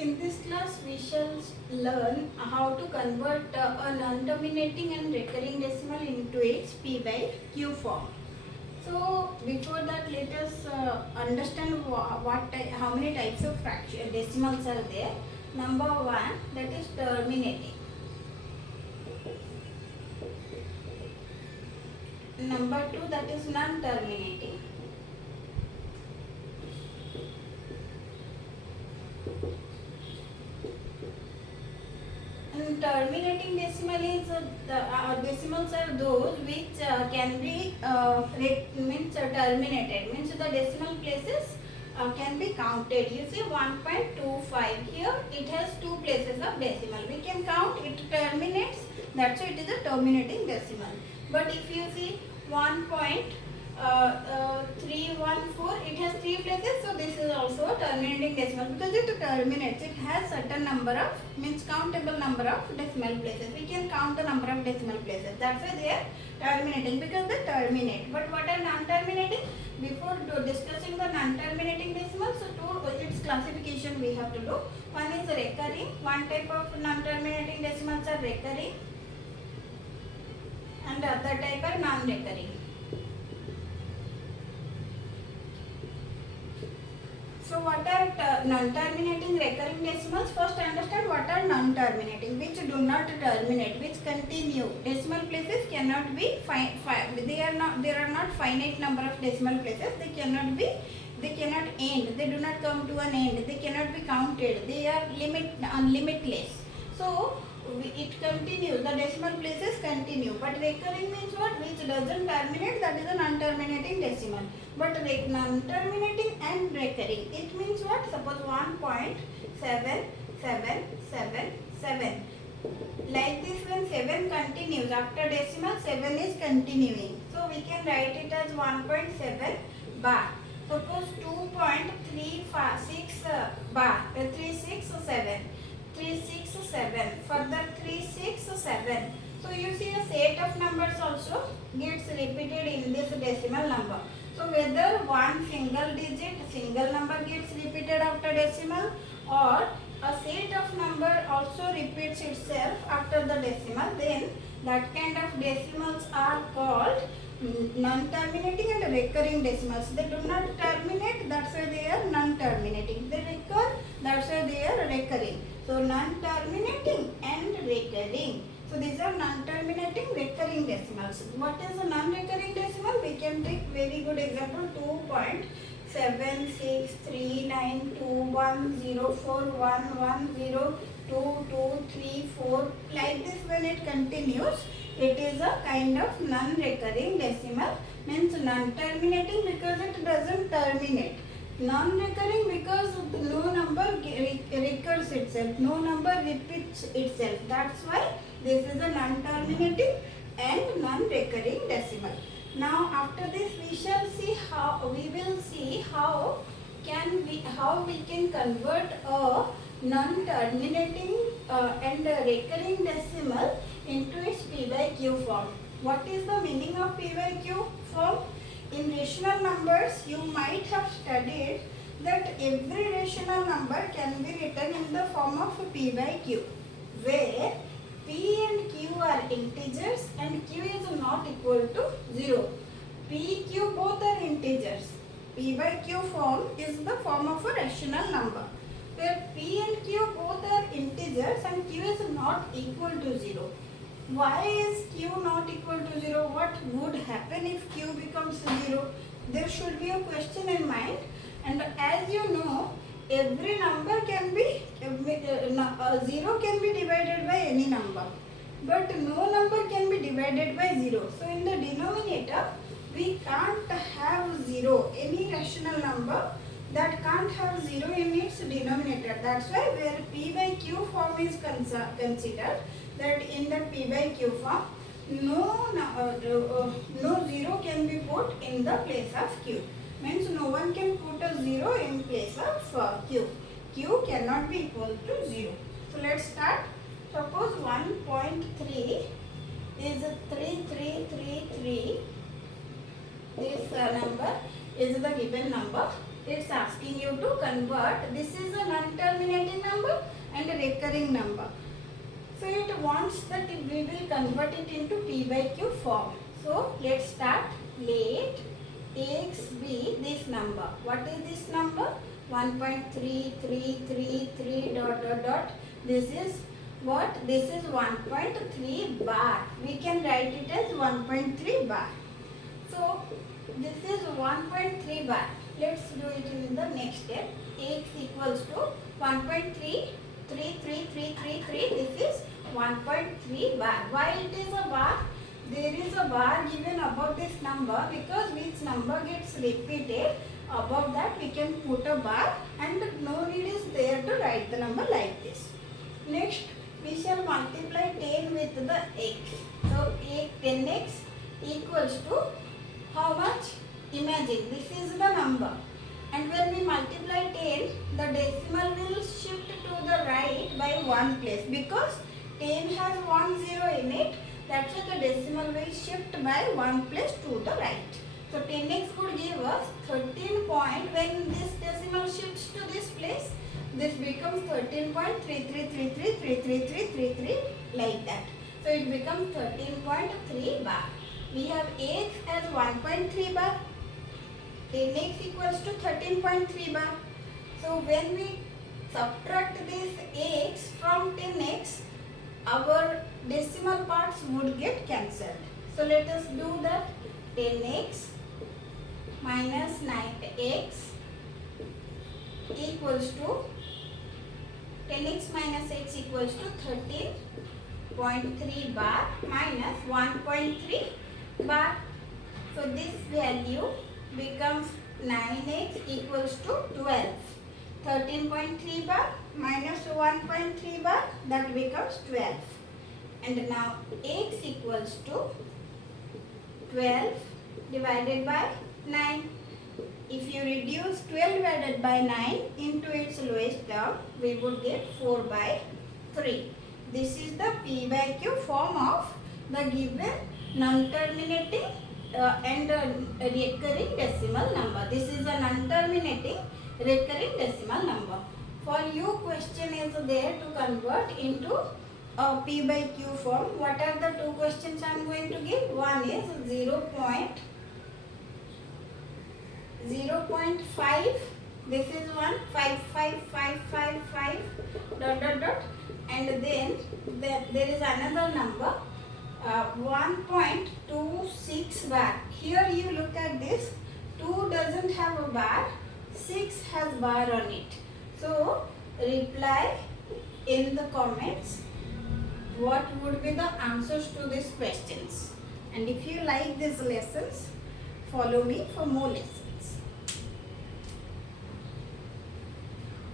In this class, we shall learn how to convert a non-terminating and recurring decimal into its P by Q form. So, before that, let us understand how many types of decimals are there. Number one, that is terminating. Number two, that is non-terminating. And terminating decimal is decimals are those which can be terminated, means the decimal places can be counted. You see 1.25 here, it has two places of decimal. We can count, it terminates, that's why it is a terminating decimal. But if you see 1.314, it has three places, so this is also a terminating decimal because it terminates. It has certain number of, means countable number of decimal places. We can count the number of decimal places. That's why they are terminating, because they terminate. But what are non-terminating? Before discussing the non-terminating decimals, so its classification we have to do. One is recurring. One type of non-terminating decimals are recurring, and other type are non-recurring. So what are non-terminating recurring decimals? First understand what are non-terminating, which do not terminate, which continue. Decimal places cannot be there are not finite number of decimal places. They cannot end. They do not come to an end. They cannot be counted. They are limitless. So it continues, the decimal places continue. But recurring means what? Which doesn't terminate, that is a non-terminating decimal. But non-terminating and recurring, it means what? Suppose 1.7777. Like this, when 7 continues, after decimal 7 is continuing. So we can write it as 1.7 bar. Suppose 2.367. 367, further 367. So you see a set of numbers also gets repeated in this decimal number. So whether one single number gets repeated after decimal, or a set of number also repeats itself after the decimal, then that kind of decimals are called non-terminating and recurring decimals. They do not terminate, that's why they are non-terminating. They recur, that's why they are recurring. So non-terminating and recurring. So these are non-terminating recurring decimals. What is a non-recurring decimal? We can take very good example, 2.7639210411022344. Like this, when it continues, it is a kind of non-recurring decimal. Means non-terminating because it doesn't terminate. Non-recurring because no number recurs itself, no number repeats itself. That's why this is a non-terminating and non-recurring decimal. Now after this we shall see how we can convert a non-terminating and recurring decimal into its P by Q form. What is the meaning of P by Q form? In rational numbers, you might have studied that every rational number can be written in the form of P by Q, where P and Q are integers and Q is not equal to 0. P, Q both are integers. P by Q form is the form of a rational number, where P and Q both are integers and Q is not equal to 0. Why is Q not equal to 0? What would happen if Q becomes 0? There should be a question in mind. And as you know, every number can be, 0 can be divided by any number. But no number can be divided by 0. So in the denominator, we can't have 0. Any rational number that can't have 0 in its denominator. That's why where P by Q form is considered, that in the P by Q form, no 0 can be put in the place of Q. Means no one can put a 0 in place of Q. Q cannot be equal to 0. So let's start. Suppose 1.3 is 3333. This number is the given number. it's asking you to convert. This is a non-terminating number and a recurring number. So it wants that we will convert it into P by Q form. So let's start. Let x be this number. What is this number? 1.3333 dot dot dot. This is what? This is 1.3 bar. We can write it as 1.3 bar. So this is 1.3 bar. Let's do it in the next step. X equals to 1.33333. This is 1.3 bar. Why it is a bar? There is a bar given above this number because which number gets repeated, above that we can put a bar and no need is there to write the number like this. Next we shall multiply 10 with the x. So 10x equals to how much? Imagine this is the number, and when we multiply 10, the decimal will shift to the right by 1 place because 10 has 1 0 in it. That's why the decimal will shift by 1 place to the right. So 10x would give us 13 point. When this decimal shifts to this place, this becomes 13.33333333 like that. So it becomes 13.3 bar. We have x as 1.3 bar. 10x equals to 13.3 bar. So when we subtract this x from 10x, our decimal parts would get cancelled. So let us do that. 10x minus 9x equals to 10x minus x equals to 13.3 bar minus 1.3 bar. So this value becomes 9x equals to 12. 13.3 bar minus 1.3 bar, that becomes 12. And now x equals to 12 divided by 9. If you reduce 12 divided by 9 into its lowest term, we would get 4 by 3. This is the P by Q form of the given non-terminating and recurring decimal number. This is a non-terminating recurring decimal number. For you, question is there to convert into a P by Q form. What are the two questions I am going to give? One is 0.5. This is one 55555 dot dot dot, and then there is another number 1.26 bar. Here you look at this. 2 doesn't have a bar. 6 has bar on it. So reply in the comments what would be the answers to these questions. And if you like these lessons, follow me for more lessons.